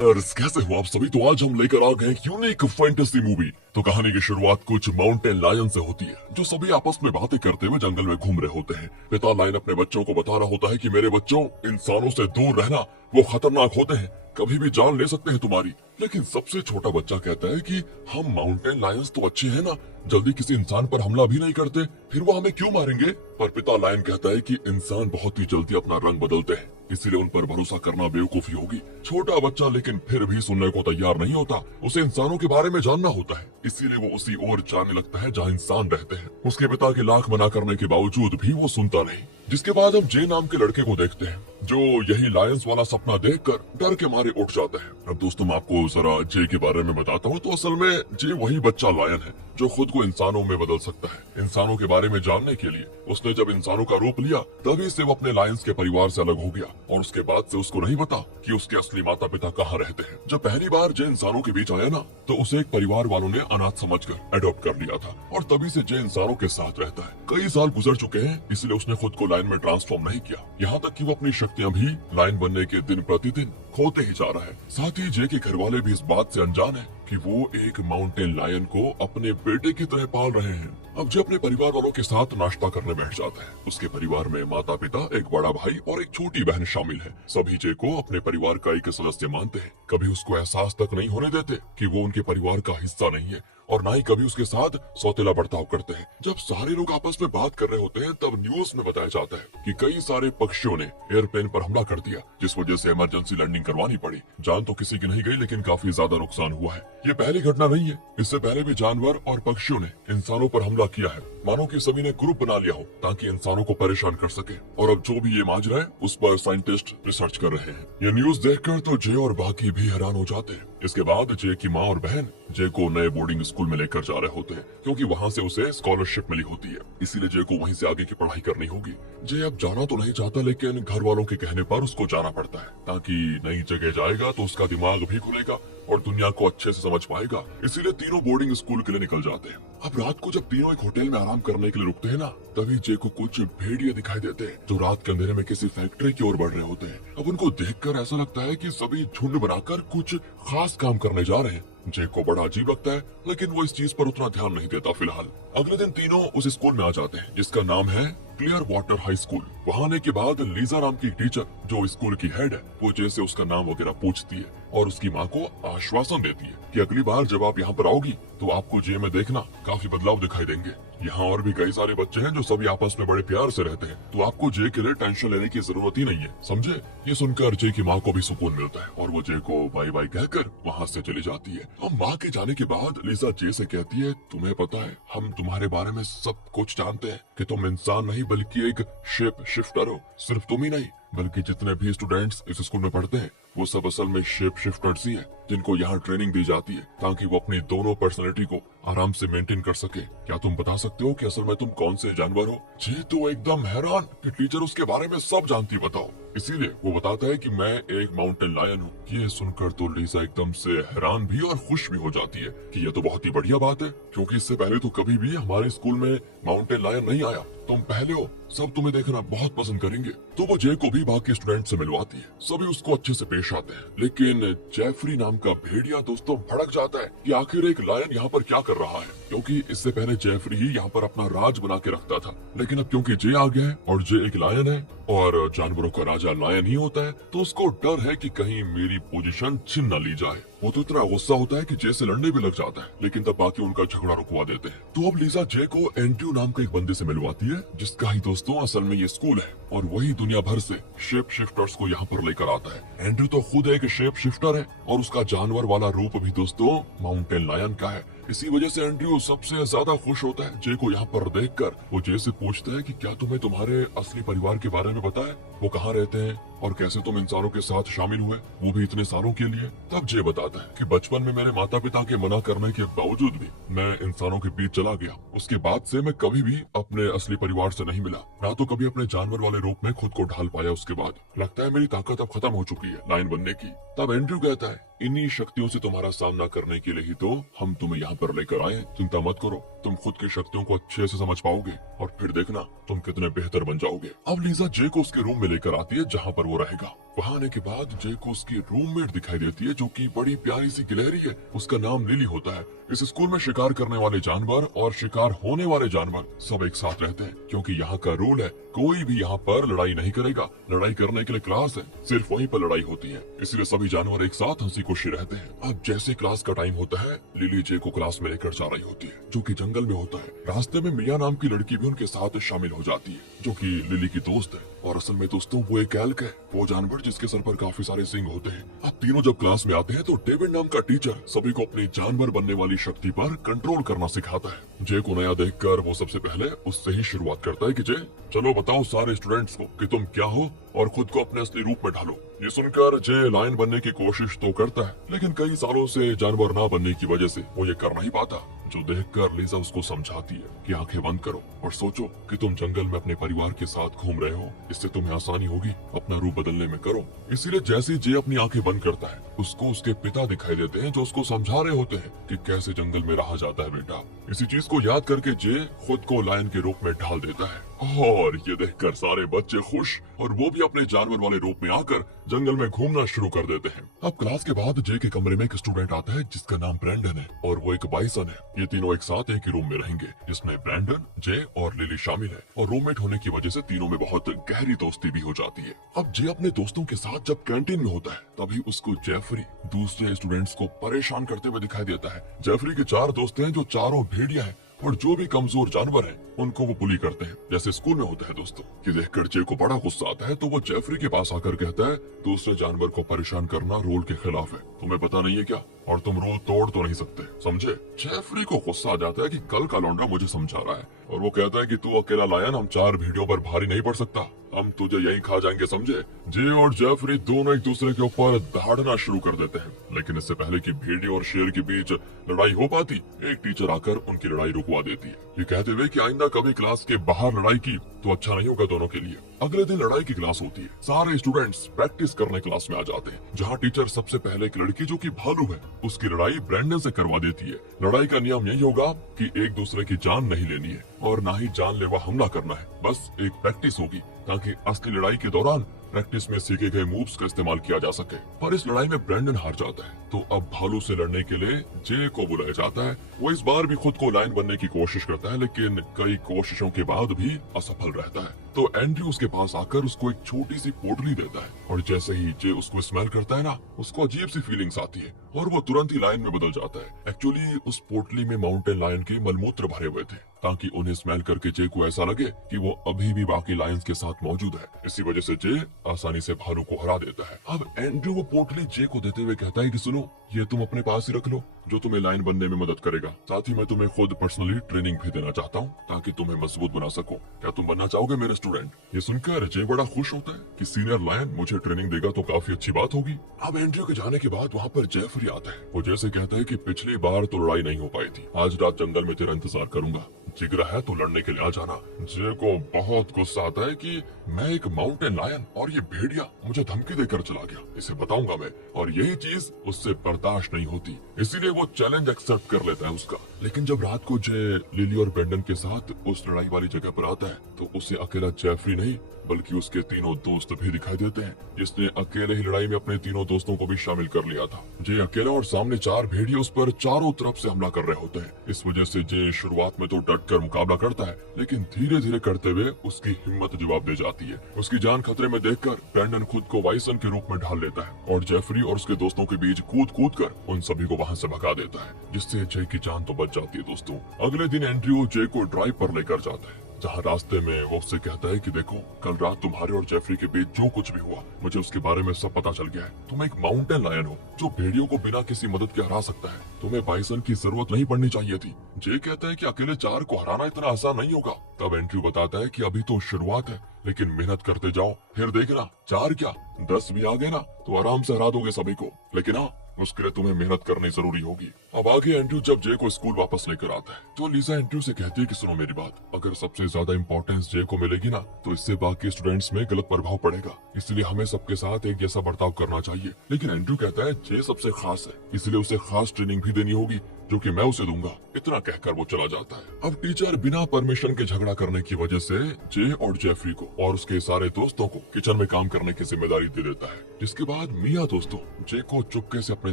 कैसे हो आप सभी। तो आज हम लेकर आ गए एक यूनिक फैंटेसी मूवी। तो कहानी की शुरुआत कुछ माउंटेन लायन से होती है, जो सभी आपस में बातें करते हुए जंगल में घूम रहे होते हैं। पिता लायन अपने बच्चों को बता रहा होता है कि मेरे बच्चों, इंसानों से दूर रहना, वो खतरनाक होते हैं, कभी भी जान ले सकते हैं तुम्हारी। लेकिन सबसे छोटा बच्चा कहता है कि हम माउंटेन लायंस तो अच्छे हैं ना, जल्दी किसी इंसान पर हमला भी नहीं करते, फिर वो हमें क्यों मारेंगे। पर पिता लायन कहता है कि इंसान बहुत ही जल्दी अपना रंग बदलते हैं, इसीलिए उन पर भरोसा करना बेवकूफी होगी। छोटा बच्चा लेकिन फिर भी सुनने को तैयार नहीं होता। उसे इंसानों के बारे में जानना होता है, इसीलिए वो उसी ओर जाने लगता है जहाँ इंसान रहते हैं। उसके पिता के लाख मना करने के बावजूद भी वो सुनता नहीं। जिसके बाद हम जे नाम के लड़के को देखते हैं, जो यही लायंस वाला सपना देखकर डर के मारे उठ जाता है। अब दोस्तों मैं आपको जरा जे के बारे में बताता हूँ। तो असल में जे वही बच्चा लायन है जो खुद को इंसानों में बदल सकता है। इंसानों के बारे में जानने के लिए उसने जब इंसानों का रूप लिया, तभी से वो अपने लायंस के परिवार से अलग हो गया। और उसके बाद से उसको नहीं पता कि उसके असली माता पिता कहाँ रहते हैं। जब पहली बार जे इंसानों के बीच आया ना, तो उसे एक परिवार वालों ने अनाथ समझकर अडॉप्ट कर लिया था। और तभी से जे इंसानों के साथ रहता है। कई साल गुजर चुके हैं, इसलिए उसने खुद को लायन में ट्रांसफॉर्म नहीं किया। यहाँ तक कि वो अपनी शक्तियाँ भी लायन बनने के दिन प्रतिदिन खोते ही जा रहा है। साथ ही जे के घर वाले भी इस बात से अनजान है कि वो एक माउंटेन लायन को अपने बेटे की तरह पाल रहे हैं। अब जे अपने परिवार वालों के साथ नाश्ता करने बैठ जाता है। उसके परिवार में माता पिता, एक बड़ा भाई और एक छोटी बहन शामिल है। सभी जे को अपने परिवार का एक सदस्य मानते हैं। कभी उसको एहसास तक नहीं होने देते कि वो उनके परिवार का हिस्सा नहीं है, और ना ही कभी उसके साथ सौतेला बर्ताव करते हैं। जब सारे लोग आपस में बात कर रहे होते हैं, तब न्यूज में बताया जाता है कि कई सारे पक्षियों ने एयरप्लेन पर हमला कर दिया, जिस वजह से इमरजेंसी लैंडिंग करवानी पड़ी। जान तो किसी की नहीं गई, लेकिन काफी ज्यादा नुकसान हुआ है। ये पहली घटना नहीं है, इससे पहले भी जानवर और पक्षियों ने इंसानों पर हमला किया है। मानो कि सभी ने ग्रुप बना लिया हो ताकि इंसानों को परेशान कर सके। और अब जो भी ये माजरा है, उस पर साइंटिस्ट रिसर्च कर रहे हैं। ये न्यूज देखकर तो जे और बाकी भी हैरान हो जाते हैं। इसके बाद जे की माँ और बहन जे को नए बोर्डिंग स्कूल में लेकर जा रहे होते हैं, क्योंकि वहाँ से उसे स्कॉलरशिप मिली होती है। इसीलिए जे को वहीं से आगे की पढ़ाई करनी होगी। जे अब जाना तो नहीं चाहता, लेकिन घर वालों के कहने पर उसको जाना पड़ता है, ताकि नई जगह जाएगा तो उसका दिमाग भी खुलेगा और दुनिया को अच्छे से समझ पाएगा। इसीलिए तीनों बोर्डिंग स्कूल के लिए निकल जाते हैं। अब रात को जब तीनों एक होटल में आराम करने के लिए रुकते हैं ना, तभी जे को कुछ भेड़िए दिखाई देते हैं, जो रात के अंधेरे में किसी फैक्ट्री की ओर बढ़ रहे होते हैं। अब उनको देखकर ऐसा लगता है कि सभी झुंड बनाकर कुछ खास काम करने जा रहे हैं। जे को बड़ा अजीब लगता है, लेकिन वो इस चीज पर उतना ध्यान नहीं देता फिलहाल। अगले दिन तीनों उस स्कूल में आ जाते हैं, जिसका नाम है क्लियर वाटर हाई स्कूल। वहाँ आने के बाद लीजा नाम की टीचर, जो स्कूल की हेड है, वो जे से उसका नाम वगैरह पूछती है और उसकी माँ को आश्वासन देती है कि अगली बार जब आप यहाँ पर आओगी तो आपको जे में देखना काफी बदलाव दिखाई देंगे। यहाँ और भी कई सारे बच्चे हैं जो सभी आपस में बड़े प्यार से रहते हैं, तो आपको जे के लिए टेंशन लेने की जरूरत ही नहीं है, समझे। ये सुनकर जे की माँ को भी सुकून मिलता है और वो जे को बाय बाय कहकर वहाँ से चली जाती है। अब माँ के जाने के बाद लीजा जे से कहती है, तुम्हें पता है, हम तुम्हारे बारे में सब कुछ जानते हैं कि तुम इंसान नहीं बल्कि एक शेप शिफ्टर हो। सिर्फ तुम ही नहीं, बल्कि जितने भी स्टूडेंट्स इस स्कूल में पढ़ते हैं, वो सब असल में शेप शिफ्टर्स ही हैं, जिनको यहाँ ट्रेनिंग दी जाती है ताकि वो अपनी दोनों पर्सनैलिटी को आराम से मेंटेन कर सके। क्या तुम बता सकते हो कि असल में तुम कौन से जानवर हो। जे तो एकदम हैरान कि टीचर उसके बारे में सब जानती, बताओ। इसीलिए वो बताता है कि मैं एक माउंटेन लायन हूँ। ये सुनकर तो लीजा एकदम से हैरान भी और खुश भी हो जाती है कि ये तो बहुत ही बढ़िया बात है, क्योंकि इससे पहले तो कभी भी हमारे स्कूल में माउंटेन लायन नहीं आया। तुम पहले हो, सब तुम्हें देखना बहुत पसंद करेंगे। तो वो जे को भी बाकी स्टूडेंट से मिलवाती है। सभी उसको अच्छे से पेश आते हैं, लेकिन जेफरी नाम का भेड़िया दोस्तों भड़क जाता है कि आखिर एक लायन यहाँ पर क्या कर रहा है, क्योंकि इससे पहले जेफरी ही यहाँ पर अपना राज बना के रखता था। लेकिन अब क्योंकि जे आ गया है और जे एक लायन है और जानवरों का राजा लायन ही होता है, तो उसको डर है कि कहीं मेरी पोजीशन छीन न ली जाए। वो तो इतना गुस्सा होता है कि जे से लड़ने भी लग जाता है, लेकिन तब बाकी उनका झगड़ा रुकवा देते हैं। तो अब लीजा जे को एंड्रयू नाम के एक बंदे से मिलवाती है, जिसका ही दोस्तों असल में ये स्कूल है, और वही दुनिया भर से शेप शिफ्टर्स को यहाँ पर लेकर आता है। एंड्रयू तो खुद एक शेप शिफ्टर है और उसका जानवर वाला रूप भी दोस्तों माउंटेन लायन का है। इसी वजह से एंड्रयू सबसे ज्यादा खुश होता है जे को यहाँ पर देखकर। वो जे से पूछता है कि क्या तुम्हें तुम्हारे असली परिवार के बारे में पता है, वो कहाँ रहते हैं और कैसे तुम इंसानों के साथ शामिल हुए, वो भी इतने सालों के लिए। तब जे बताता है कि बचपन में मेरे माता पिता के मना करने के बावजूद भी मैं इंसानों के बीच चला गया। उसके बाद से मैं कभी भी अपने असली परिवार से नहीं मिला, ना तो कभी अपने जानवर वाले रूप में खुद को ढाल पाया। उसके बाद लगता है मेरी ताकत अब खत्म हो चुकी है लायन बनने की। तब एंड्रयू कहता है इन्हीं शक्तियों से तुम्हारा सामना करने के लिए ही तो हम तुम्हें यहाँ पर लेकर आए। चिंता मत करो, तुम खुद की शक्तियों को अच्छे से समझ पाओगे और फिर देखना तुम कितने बेहतर बन जाओगे। अब लीजा जे को उसके रूम में लेकर आती है जहाँ पर वो रहेगा। वहाँ आने के बाद जे को उसकी रूममेट दिखाई देती है जो कि बड़ी प्यारी सी गिलहरी है। उसका नाम लिली होता है। इस स्कूल में शिकार करने वाले जानवर और शिकार होने वाले जानवर सब एक साथ रहते हैं, क्योंकि यहाँ का रूल है कोई भी यहाँ पर लड़ाई नहीं करेगा। लड़ाई करने के लिए क्लास है, सिर्फ वहीं पर लड़ाई होती है, इसलिए सभी जानवर एक साथ हंसी खुशी रहते हैं। अब जैसे क्लास का टाइम होता है, लिली जे को क्लास में लेकर जा रही होती है जो कि जंगल में होता है। रास्ते में मिया नाम की लड़की भी उनके साथ शामिल हो जाती है जो कि लिली की दोस्त है। और असल में दोस्तों वो एक एल्क है, वो जानवर जिसके सर पर काफी सारे सिंग होते हैं। अब तीनों जब क्लास में आते हैं तो डेविड नाम का टीचर सभी को अपनी जानवर बनने वाली शक्ति पर कंट्रोल करना सिखाता है। जे को नया देखकर वो सबसे पहले उससे ही शुरुआत करता है कि जे चलो बताओ सारे स्टूडेंट्स को कि तुम क्या हो और खुद को अपने असली रूप में ढालो। ये सुनकर जे लायन बनने की कोशिश तो करता है, लेकिन कई सालों से जानवर ना बनने की वजह से वो ये कर नहीं पाता। जो देखकर लीजा उसको समझाती है कि आंखें बंद करो और सोचो कि तुम जंगल में अपने परिवार के साथ घूम रहे हो, इससे तुम्हें आसानी होगी अपना रूप बदलने में। करो। इसीलिए जैसे जे अपनी आंखें बंद करता है, उसको उसके पिता दिखाई देते हैं जो उसको समझा रहे होते हैं कि कैसे जंगल में रहा जाता है बेटा। इसी चीज को याद करके जे खुद को लायन के रूप में ढाल देता है और ये देखकर सारे बच्चे खुश और वो भी अपने जानवर वाले रूप में आकर जंगल में घूमना शुरू कर देते हैं। अब क्लास के बाद जे के कमरे में एक स्टूडेंट आता है जिसका नाम ब्रैंडन है और वो एक बाइसन है। ये तीनों एक साथ एक ही रूम में रहेंगे जिसमें ब्रैंडन, जे और लिली शामिल है और रूममेट होने की वजह से तीनों में बहुत गहरी दोस्ती भी हो जाती है। अब जे अपने दोस्तों के साथ जब कैंटीन में होता है तभी उसको जेफरी दूसरे स्टूडेंट्स को परेशान करते हुए दिखाई देता है। जेफरी के 4 दोस्त हैं जो चारों भेड़िया हैं और जो भी कमजोर जानवर हैं उनको वो बुली करते हैं, जैसे स्कूल में होता है। दोस्तों ये देखकर जे को बड़ा गुस्सा आता है तो वो जेफरी के पास आकर कहता है दूसरे जानवर को परेशान करना रूल के खिलाफ है, तुम्हें पता नहीं है क्या, और तुम रूल तोड़ तो नहीं सकते, समझे। जेफरी को गुस्सा आ जाता है कि कल का लौंडा मुझे समझा रहा है और वो कहता है कि तू अकेला लायन हम 4 भेड़ियों पर भारी नहीं पड़ सकता, हम तुझे यहीं खा जाएंगे, समझे। जे और जेफरी दोनों एक दूसरे के ऊपर दहाड़ना शुरू कर देते हैं, लेकिन इससे पहले कि भेड़िए और शेर के बीच लड़ाई हो पाती, एक टीचर आकर उनकी लड़ाई रुकवा देती है, ये कहते हुए कि आइंदा कभी क्लास के बाहर लड़ाई की तो अच्छा नहीं होगा दोनों के लिए। अगले दिन लड़ाई की क्लास होती है। सारे स्टूडेंट्स प्रैक्टिस करने क्लास में आ जाते हैं, जहाँ टीचर सबसे पहले एक लड़की जो कि भालू है उसकी लड़ाई ब्रैंडन से करवा देती है। लड़ाई का नियम यही होगा कि एक दूसरे की जान नहीं लेनी है और ना ही जानलेवा हमला करना है, बस एक प्रैक्टिस होगी ताकि असली लड़ाई के दौरान प्रैक्टिस में सीखे गए मूव्स का इस्तेमाल किया जा सके। पर इस लड़ाई में ब्रैंडन हार जाता है तो अब भालू से लड़ने के लिए जे को बुलाया जाता है। वो इस बार भी खुद को लायन बनने की कोशिश करता है, लेकिन कई कोशिशों के बाद भी असफल रहता है। तो एंड्रयू उसके पास आकर उसको एक छोटी सी पोटली देता है और जैसे ही जे उसको स्मेल करता है ना, उसको अजीब सी फीलिंग्स आती है और वो तुरंत ही लायन में बदल जाता है। एक्चुअली उस पोटली में माउंटेन लायन के मलमूत्र भरे हुए थे ताकि उन्हें स्मेल करके जे को ऐसा लगे कि वो अभी भी बाकी लायंस के साथ मौजूद है। इसी वजह से जे आसानी से भालू को हरा देता है। अब एंड्रयू वो पोटली जे को देते हुए कहता है कि सुनो, ये तुम अपने पास ही रख लो, जो तुम्हें लायन बनने में मदद करेगा। साथ ही मैं तुम्हें खुद पर्सनली ट्रेनिंग भी देना चाहता हूँ ताकि तुम्हें मजबूत बना सको। क्या तुम बनना चाहोगे मेरे स्टूडेंट। ये सुनकर जे बड़ा खुश होता है कि सीनियर लायन मुझे ट्रेनिंग देगा तो काफी अच्छी बात होगी। अब एंड्रयू के जाने के बाद वहाँ पर जेफरी आता है। वो जैसे कहता है कि पिछली बार तो लड़ाई नहीं हो पाई थी, आज रात जंगल में तेरा इंतजार करूंगा, जिगरा है तो लड़ने के लिए आ जाना। जे को बहुत गुस्सा आता है कि मैं एक माउंटेन लायन और ये भेड़िया मुझे धमकी देकर चला गया, इसे बताऊंगा मैं, और यही चीज उससे बर्दाश्त नहीं होती, इसीलिए वो चैलेंज एक्सेप्ट कर लेता है उसका। लेकिन जब रात को जे लिली और ब्रैंडन के साथ उस लड़ाई वाली जगह पर आता है तो उसे अकेला जेफरी नहीं बल्कि उसके तीनों दोस्त भी दिखाई देते हैं, जिसने अकेले ही लड़ाई में अपने तीनों दोस्तों को भी शामिल कर लिया था। जे अकेला और सामने 4 भेड़िए उस पर चारों तरफ से हमला कर रहे होते हैं। इस वजह से जे शुरुआत में तो डट कर मुकाबला करता है, लेकिन धीरे धीरे करते हुए उसकी हिम्मत जवाब दे जाती है। उसकी जान खतरे में देखकर ब्रैंडन खुद को वाइसन के रूप में ढाल लेता है और जेफरी और उसके दोस्तों के बीच कूद कूद कर उन सभी को वहाँ से भगा देता है, जिससे जे की जान तो बच जाती है। दोस्तों अगले दिन एंड्रयू जे को ड्राइव पर लेकर जाता है, जहाँ रास्ते में वो उससे कहता है कि देखो, कल रात तुम्हारे और जेफरी के बीच जो कुछ भी हुआ मुझे उसके बारे में सब पता चल गया है। तुम एक माउंटेन लायन हो जो भेड़ियों को बिना किसी मदद के हरा सकता है, तुम्हें बाइसन की जरूरत नहीं पड़नी चाहिए थी। जे कहता है कि अकेले 4 को हराना इतना आसान नहीं होगा। तब एंड्रयू बताता है कि अभी तो शुरुआत है, लेकिन मेहनत करते जाओ, फिर देखना 4 क्या 10 भी आ गए ना तो आराम से हरा दोगे सभी को। लेकिन हाँ, उसके लिए तुम्हें मेहनत करनी जरूरी होगी। अब आगे एंड्रयू जब जे को स्कूल वापस लेकर आता है तो लीजा एंड्रयू से कहती है कि सुनो मेरी बात, अगर सबसे ज्यादा इंपॉर्टेंस जे को मिलेगी ना तो इससे बाकी स्टूडेंट्स में गलत प्रभाव पड़ेगा, इसलिए हमें सबके साथ एक जैसा बर्ताव करना चाहिए। लेकिन एंड्रयू कहता है जे सबसे खास है, इसलिए उसे खास ट्रेनिंग भी देनी होगी जो कि मैं उसे दूंगा। इतना कहकर वो चला जाता है। अब टीचर बिना परमिशन के झगड़ा करने की वजह से जे और जेफरी को और उसके सारे दोस्तों को किचन में काम करने की जिम्मेदारी दे देता है, जिसके बाद मिया दोस्तों जे को चुपके से अपने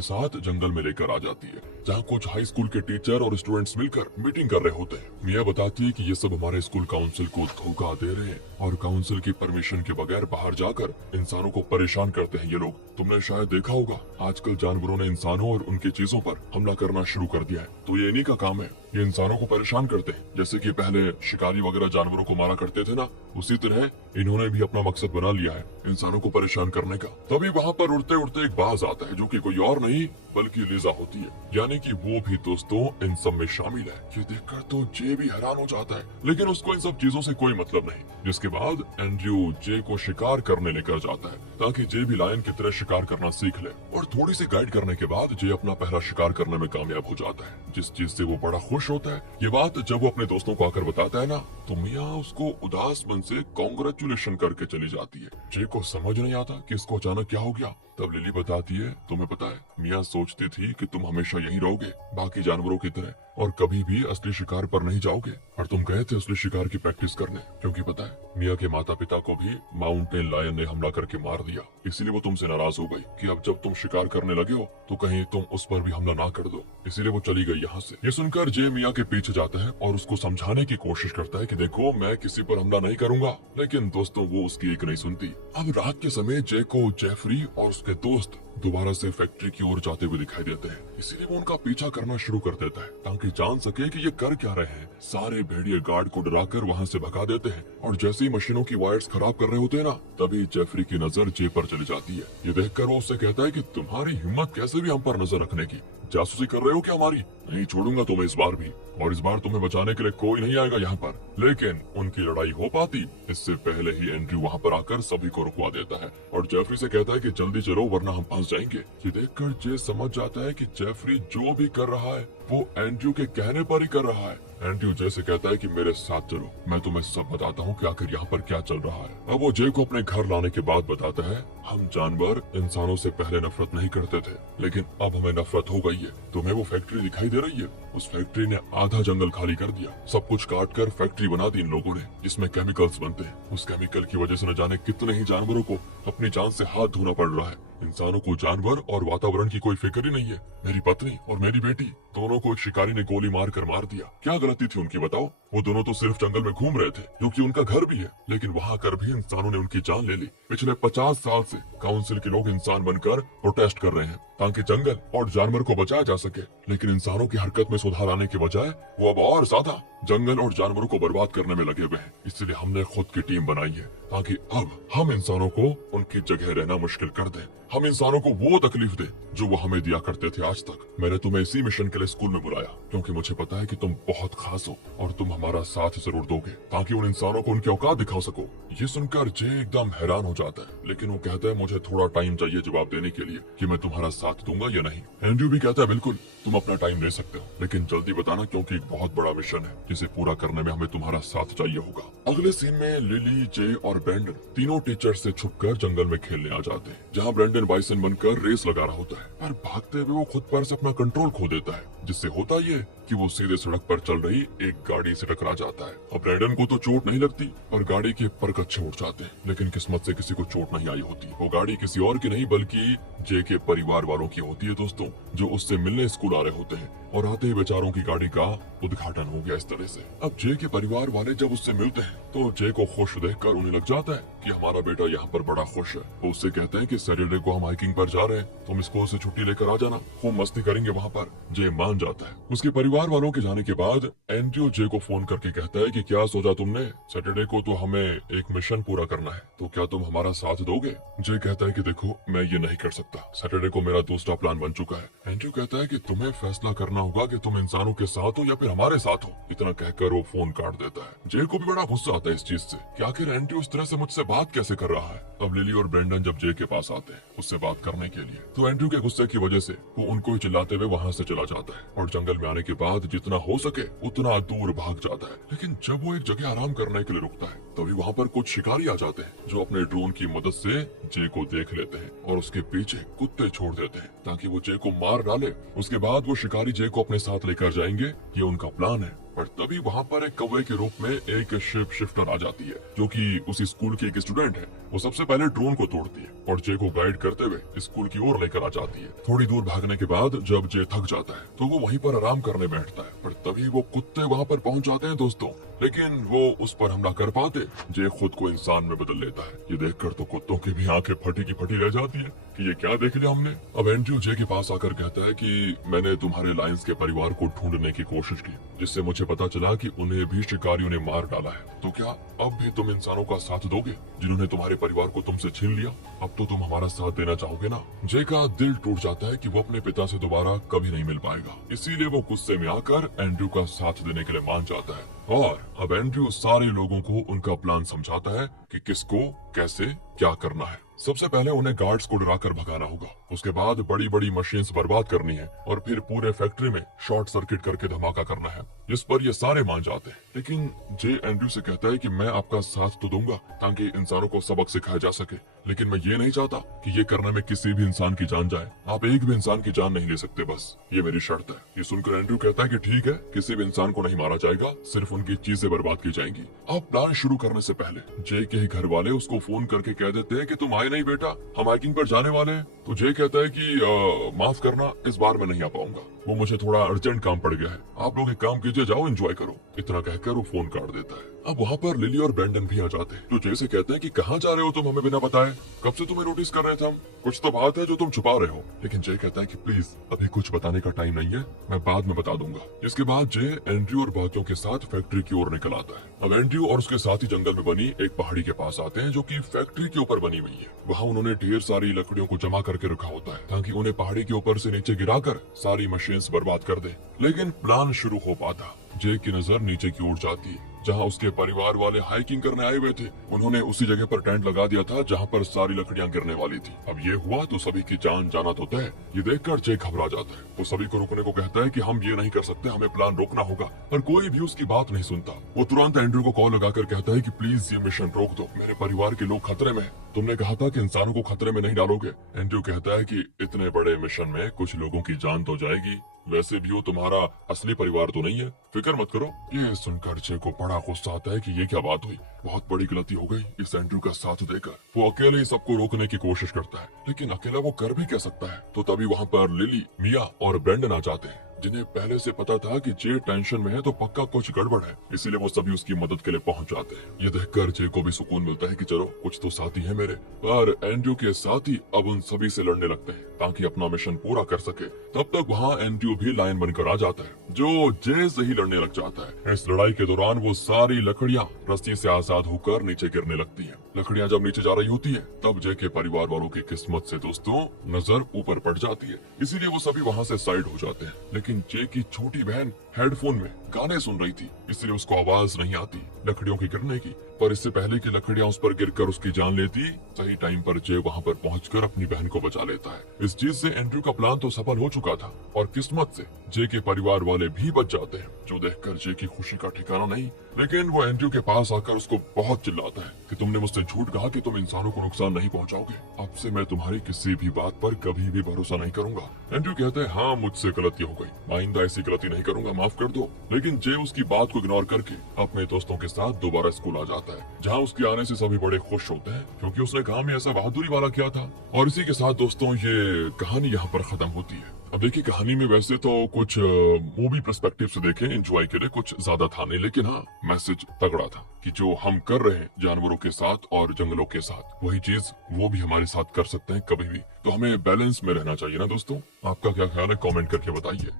साथ जंगल में लेकर आ जाती है, जहाँ कुछ हाई स्कूल के टीचर और स्टूडेंट्स मिलकर मीटिंग कर रहे होते हैं। मिया बताती है कि ये सब हमारे स्कूल काउंसिल को धोखा दे रहे हैं और काउंसिल की परमिशन के बगैर बाहर जाकर इंसानों को परेशान करते हैं ये लोग। तुमने शायद देखा होगा आजकल जानवरों ने इंसानों और उनकी चीजों पर हमला करना शुरू कर दिया है, तो ये इन्हीं का काम है, ये इंसानों को परेशान करते हैं। जैसे कि पहले शिकारी वगैरह जानवरों को मारा करते थे ना, उसी तरह इन्होंने भी अपना मकसद बना लिया है इंसानों को परेशान करने का। तभी वहाँ पर उड़ते उड़ते एक बाज आता है जो कि कोई और नहीं बल्कि लीजा होती है, यानी कि वो भी दोस्तों इन सब में शामिल है। ये देखकर तो जे भी हैरान हो जाता है, लेकिन उसको इन सब चीजों से कोई मतलब नहीं। जिसके बाद एंड्रयू जे को शिकार करने लेकर जाता है ताकि जे भी लायन की तरह शिकार करना सीख ले, और थोड़ी सी गाइड करने के बाद जे अपना पहला शिकार करने में कामयाब हो जाता है, जिस चीज से वो बड़ा खुश होता है। ये बात जब वो अपने दोस्तों को आकर बताता है ना तो मिया उसको उदास मन से कॉन्ग्रेचुलेशन करके चली जाती है। जे को समझ नहीं आता कि इसको अचानक क्या हो गया। तब लिली बताती है, तुम्हें पता है मिया सोचती थी कि तुम हमेशा यहीं रहोगे बाकी जानवरों की तरह और कभी भी असली शिकार पर नहीं जाओगे, और तुम गए थे असली शिकार की प्रैक्टिस करने, क्योंकि पता है मिया के माता पिता को भी माउंटेन लायन ने हमला करके मार दिया, इसलिए वो तुमसे नाराज हो गई कि अब जब तुम शिकार करने लगे हो तो कहीं तुम उस पर भी हमला ना कर दो, इसलिए वो चली गई यहाँ से। ये सुनकर जे मिया के पीछे जाता है और उसको समझाने की कोशिश करता है कि देखो मैं किसी पर हमला नहीं करूंगा, लेकिन दोस्तों वो उसकी एक नहीं सुनती। अब रात के समय जे को जेफरी और उसके दोस्त दोबारा से फैक्ट्री की ओर जाते हुए दिखाई देते हैं, इसीलिए वो उनका पीछा करना शुरू कर देता है ताकि जान सके कि ये कर क्या रहे हैं। सारे भेड़िए गार्ड को डराकर वहाँ से भगा देते हैं, और जैसे ही मशीनों की वायर्स खराब कर रहे होते हैं ना तभी जेफरी की नजर जे पर चली जाती है। ये देखकर वो उससे कहता है कि तुम्हारी हिम्मत कैसे भी हम पर नजर रखने की, जासूसी कर रहे हो क्या हमारी? नहीं छोड़ूंगा तुम्हें इस बार भी, और इस बार तुम्हें बचाने के लिए कोई नहीं आएगा यहाँ पर। लेकिन उनकी लड़ाई हो पाती इससे पहले ही एंड्रयू वहाँ पर आकर सभी को रुकवा देता है और जेफरी से कहता है कि जल्दी चलो वरना हम फंस जाएंगे। ये देखकर जे समझ जाता है कि जेफरी जो भी कर रहा है वो एंड्रयू के कहने पर ही कर रहा है। एंड्रयू जे से कहता है कि मेरे साथ चलो, मैं तुम्हें सब बताता हूँ कि आखिर यहाँ पर क्या चल रहा है। अब वो जे को अपने घर लाने के बाद बताता है, हम जानवर इंसानों से पहले नफरत नहीं करते थे, लेकिन अब हमें नफरत हो गई है। तुम्हें वो फैक्ट्री दिखाई दे रही है, उस फैक्ट्री ने आधा जंगल खाली कर दिया, सब कुछ काट कर फैक्ट्री बना दी इन लोगों ने जिसमें केमिकल्स बनते हैं। उस केमिकल की वजह से न जाने कितने ही जानवरों को अपनी जान से हाथ धोना पड़ रहा है। इंसानों को जानवर और वातावरण की कोई फिक्र ही नहीं है। मेरी पत्नी और मेरी बेटी दोनों को एक शिकारी ने गोली मार कर मार दिया। क्या गलती थी उनकी बताओ? वो दोनों तो सिर्फ जंगल में घूम रहे थे जो कि उनका घर भी है, लेकिन वहाँ कर भी इंसानों ने उनकी जान ले ली। पिछले 50 साल से काउंसिल के लोग इंसान बनकर प्रोटेस्ट कर रहे हैं ताकि जंगल और जानवर को बचाया जा सके, लेकिन इंसानों की हरकत में सुधार आने के बजाय वो अब और ज्यादा जंगल और जानवरों को बर्बाद करने में लगे हुए हैं। इसलिए हमने खुद की टीम बनाई है ताकि अब हम इंसानों को उनकी जगह रहना मुश्किल कर दें, हम इंसानों को वो तकलीफ दे जो वो हमें दिया करते थे आज तक। मैंने तुम्हें इसी मिशन के लिए स्कूल में बुलाया क्योंकि मुझे पता है कि तुम बहुत खास हो और तुम हमारा साथ जरूर दोगे ताकि उन इंसानों को उनकी औकात दिखा सको। ये सुनकर जे एकदम हैरान हो जाता है, लेकिन वो कहता है मुझे थोड़ा टाइम चाहिए जवाब देने के लिए कि मैं तुम्हारा साथ दूंगा या नहीं। एंड्रयू भी कहता है बिल्कुल तुम अपना टाइम ले सकते हो, लेकिन जल्दी बताना क्योंकि एक बहुत बड़ा मिशन है जिसे पूरा करने में हमें तुम्हारा साथ चाहिए होगा। अगले सीन में लिली, जे और ब्रेंडन तीनों टीचर से छुपकर जंगल में खेलने आ जाते हैं, जहाँ ब्रेंडन बाइसन बनकर रेस लगा रहा होता है, पर भागते हुए वो खुद पर से अपना कंट्रोल खो देता है, जिससे होता ये कि वो सीधे सड़क पर चल रही एक गाड़ी से टकरा जाता है। अब ब्रेंडन को तो चोट नहीं लगती और गाड़ी के परकच्चे उठ जाते हैं, लेकिन किस्मत से किसी को चोट नहीं आई होती। वो गाड़ी किसी और की नहीं बल्कि जे के परिवार वालों की होती है दोस्तों, जो उससे मिलने स्कूल आ रहे होते हैं, और आते ही बेचारों की गाड़ी का उद्घाटन हो गया इस तरह से। अब जे के परिवार वाले जब उससे मिलते हैं तो जे को खुश देखकर उन्हें लग जाता है कि हमारा बेटा यहाँ पर बड़ा खुश है। वो उससे कहते हैं कि सैटरडे को हम हाइकिंग पर जा रहे हैं, तुम स्कूल से छुट्टी लेकर आ जाना, खूब मस्ती करेंगे वहाँ पर। जे मान मान जाता है। उसके परिवार वालों के जाने के बाद एंड्रयू जे को फोन करके कहता है कि क्या सोचा तुमने, सैटरडे को तो हमें एक मिशन पूरा करना है, तो क्या तुम हमारा साथ दोगे। जे कहता है कि देखो मैं ये नहीं कर सकता, सैटरडे को मेरा दूसरा प्लान बन चुका है। एंड्रयू कहता है कि तुम्हें फैसला करना होगा कि तुम इंसानों के साथ हो या फिर हमारे साथ हो। इतना कहकर वो फोन काट देता है। जे को भी बड़ा गुस्सा आता है इस चीज से कि आखिर एंड्रयू उस तरह से मुझसे बात कैसे कर रहा है। अब लिली और ब्रेंडन जब जे के पास आते हैं उससे बात करने के लिए, तो एंड्रयू के गुस्से की वजह से वो उनको ही चिल्लाते हुए वहां से चला जाता है और जंगल में आने के बाद जितना हो सके उतना दूर भाग जाता है। लेकिन जब वो एक जगह आराम करने के लिए रुकता है तभी वहाँ पर कुछ शिकारी आ जाते हैं जो अपने ड्रोन की मदद से जे को देख लेते हैं और उसके पीछे कुत्ते छोड़ देते हैं ताकि वो जे को मार डाले। उसके बाद वो शिकारी जे को अपने साथ लेकर जाएंगे, ये उनका प्लान है। पर तभी वहाँ पर एक कौवे के रूप में एक शेप शिफ्टर आ जाती है जो कि उसी स्कूल की एक स्टूडेंट है। वो सबसे पहले ड्रोन को तोड़ती है और जे को गाइड करते हुए स्कूल की ओर लेकर आ जाती है। थोड़ी दूर भागने के बाद जब जे थक जाता है तो वो वहीं पर आराम करने बैठता है, पर तभी वो कुत्ते वहाँ पर पहुँच जाते हैं दोस्तों, लेकिन वो उस पर हमला कर पाते। जे खुद को इंसान में बदल लेता है। ये देखकर तो कुत्तों की भी आंखें फटी की फटी रह जाती है कि ये क्या देख लिया हमने। अब एंड्रयू जे के पास आकर कहता है कि मैंने तुम्हारे लायंस के परिवार को ढूंढने की कोशिश की, जिससे मुझे पता चला कि उन्हें भी शिकारियों ने मार डाला है। तो क्या अब भी तुम इंसानों का साथ दोगे जिन्होंने तुम्हारे परिवार को तुमसे छीन लिया? अब तो तुम हमारा साथ देना चाहोगे ना? जे का दिल टूट जाता है कि वो अपने पिता से दोबारा कभी नहीं मिल पाएगा। इसीलिए वो गुस्से में आकर एंड्रयू का साथ देने के लिए मान जाता है और अब एंड्रयू सारे लोगों को उनका प्लान समझाता है कि किसको कैसे क्या करना है। सबसे पहले उन्हें गार्ड्स को डराकर भगाना होगा, उसके बाद बड़ी बड़ी मशीन्स बर्बाद करनी है और फिर पूरे फैक्ट्री में शॉर्ट सर्किट करके धमाका करना है, जिस पर ये सारे मान जाते हैं। लेकिन जे एंड्रयू से कहता है कि मैं आपका साथ तो दूंगा ताकि इंसानों को सबक सिखाया जा सके, लेकिन मैं ये नहीं चाहता कि ये करने में किसी भी इंसान की जान जाए। आप एक भी इंसान की जान नहीं ले सकते, बस ये मेरी शर्त है। ये सुनकर एंड्रयू कहता है कि ठीक है, किसी भी इंसान को नहीं मारा जाएगा, सिर्फ उनकी चीजें बर्बाद की जाएंगी। अब प्लान शुरू करने से पहले जे के ही घर वाले उसको फोन करके कह देते हैं कि तुम आए नहीं बेटा, हम हाइकिंग पर जाने वाले हैं। तो जे कहता है कि माफ करना, इस बार मैं नहीं आ पाऊंगा, वो मुझे थोड़ा अर्जेंट काम पड़ गया है, आप लोग एक काम कीजिए, जाओ एंजॉय करो। इतना कहकर वो फोन काट देता है। अब वहाँ पर लिली और ब्रेंडन भी आ जाते हैं, जो जे से कहते हैं कि कहाँ जा रहे हो तुम हमें बिना बताए, कब से तुम्हें नोटिस कर रहे थे हम, कुछ तो बात है जो तुम छुपा रहे हो। लेकिन जे कहता है कि प्लीज अभी कुछ बताने का टाइम नहीं है, मैं बाद में बता दूंगा। इसके बाद जे एंड्रयू और बाकियों के साथ फैक्ट्री की ओर निकल आता है। अब एंड्रयू और उसके साथी जंगल में बनी एक पहाड़ी के पास आते हैं जो कि फैक्ट्री के ऊपर बनी हुई है। वहाँ उन्होंने ढेर सारी लकड़ियों को जमा करके रखा होता है ताकि उन्हें पहाड़ी के ऊपर से नीचे गिराकर सारी मशीन्स बर्बाद कर दे। लेकिन प्लान शुरू हो पाता, जे की नजर नीचे की ओर जाती है जहाँ उसके परिवार वाले हाइकिंग करने आए हुए थे। उन्होंने उसी जगह पर टेंट लगा दिया था जहाँ पर सारी लकड़ियाँ गिरने वाली थी। अब ये हुआ तो सभी की जान जाना तो तय। ये देखकर जे घबरा जाता है, वो सभी को रुकने को कहता है कि हम ये नहीं कर सकते, हमें प्लान रोकना होगा, पर कोई भी उसकी बात नहीं सुनता। वो तुरंत एंड्रयू को कॉल लगाकर कहता है कि प्लीज ये मिशन रोक दो, मेरे परिवार के लोग खतरे में हैं। तुमने कहा था कि इंसानों को खतरे में नहीं डालोगे। एंड्रयू कहता है कि इतने बड़े मिशन में कुछ लोगों की जान तो जाएगी, वैसे भी वो तुम्हारा असली परिवार तो नहीं है, फिक्र मत करो। ये सुनकर जे को बड़ा गुस्सा आता है कि ये क्या बात हुई, बहुत बड़ी गलती हो गई इस एंड्रयू का साथ देकर। वो अकेले ही सबको रोकने की कोशिश करता है, लेकिन अकेला वो कर भी क्या सकता है। तो तभी वहाँ पर लिली, मिया और ब्रेंडन आ जाते हैं, जिन्हें पहले से पता था कि जे टेंशन में है तो पक्का कुछ गड़बड़ है, इसीलिए वो सभी उसकी मदद के लिए पहुंच जाते हैं। ये देखकर जे को भी सुकून मिलता है कि चलो कुछ तो साथी है मेरे। पर एंड्रयू के साथी अब उन सभी से लड़ने लगते हैं ताकि अपना मिशन पूरा कर सके। तब तक वहाँ एंड्रयू भी लायन बनकर आ जाता है जो जे से ही लड़ने लग जाता है। इस लड़ाई के दौरान वो सारी लकड़ियाँ रस्सी से आजाद होकर नीचे गिरने लगती है। लकड़ियाँ जब नीचे जा रही होती है तब जे के परिवार वालों की किस्मत से दोस्तों नजर ऊपर पड़ जाती है, इसीलिए वो सभी वहाँ से साइड हो जाते हैं। लेकिन जे की छोटी बहन हेडफोन में गाने सुन रही थी, इसलिए उसको आवाज नहीं आती लकड़ियों के गिरने की। पर इससे पहले कि लकड़ियां उस पर गिरकर उसकी जान लेती, सही टाइम पर जे वहां पर पहुंचकर अपनी बहन को बचा लेता है। इस चीज से एंड्रयू का प्लान तो सफल हो चुका था और किस्मत से जे के परिवार वाले भी बच जाते हैं, जो देखकर जे की खुशी का ठिकाना नहीं। लेकिन वो एंड्रयू के पास आकर उसको बहुत चिल्लाता है कि तुमने मुझसे झूठ कहा कि तुम इंसानों को नुकसान नहीं पहुंचाओगे, अब से मैं तुम्हारी किसी भी बात पर कभी भी भरोसा नहीं करूंगा। एंड्रयू कहते हैं हाँ मुझसे गलती हो गई, आइंदा ऐसी गलती नहीं करूंगा, माफ कर दो। लेकिन जे उसकी बात को इग्नोर करके अपने दोस्तों के साथ दोबारा स्कूल आ जाता है, जहाँ उसके आने से सभी बड़े खुश होते हैं क्योंकि उसने काम में ऐसा बहादुरी वाला किया था। और इसी के साथ दोस्तों ये कहानी यहाँ पर खत्म होती है। अब देखिए कहानी में वैसे तो कुछ मूवी पर्सपेक्टिव से देखें एंजॉय के लिए कुछ ज्यादा था नहीं, लेकिन हाँ मैसेज तगड़ा था कि जो हम कर रहे हैं जानवरों के साथ और जंगलों के साथ, वही चीज वो भी हमारे साथ कर सकते हैं कभी भी। तो हमें बैलेंस में रहना चाहिए ना दोस्तों। आपका क्या ख्याल है, कमेंट करके बताइए।